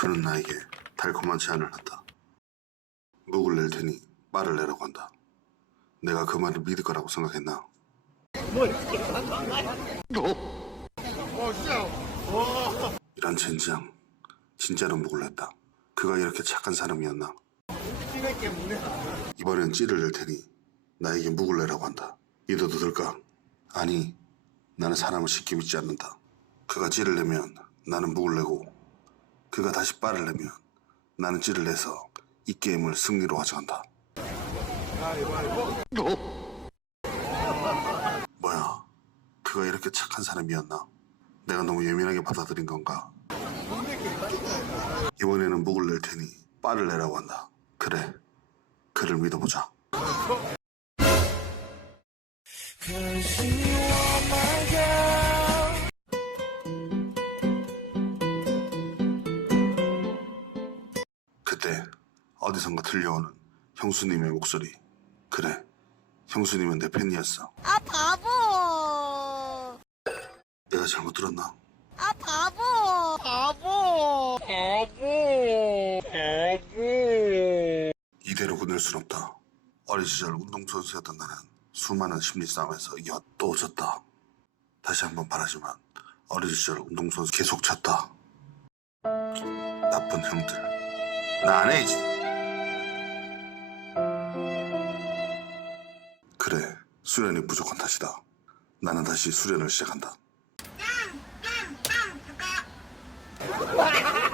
그는 나에게 달콤한 제안을 한다. 묵을 낼 테니 말을 내라고 한다. 내가 그 말을 믿을 거라고 생각했나? 이런 젠장 진짜로 묵을 냈다. 그가 이렇게 착한 사람이었나? 이번엔 찌를 낼 테니 나에게 묵을 내라고 한다. 믿어도 될까? 아니, 나는 사람을 쉽게 믿지 않는다. 그가 찌를 내면 나는 묵을 내고 그가 다시 빠를 내면 나는 찌를 내서 이 게임을 승리로 가져간다. 뭐야? 그가 이렇게 착한 사람이었나? 내가 너무 예민하게 받아들인 건가? 이번에는 묵을 낼 테니 빠를 내라고 한다. 그래, 그를 믿어보자. 그때 어디선가 들려오는 형수님의 목소리. 그래, 형수님은 내 팬이었어. 아 바보 내가 잘못 들었나? 아 바보 바보 바보 바보 이대로 끝낼 순 없다. 어린 시절 운동선수였던 나는 수많은 심리 싸움에서 이겨 또 졌다. 다시 한번 바라지만 어린 시절 운동선수 계속 졌다. 나쁜 형들. 나 안 해, 이제. 그래, 수련이 부족한 탓이다. 나는 다시 수련을 시작한다. 아 바보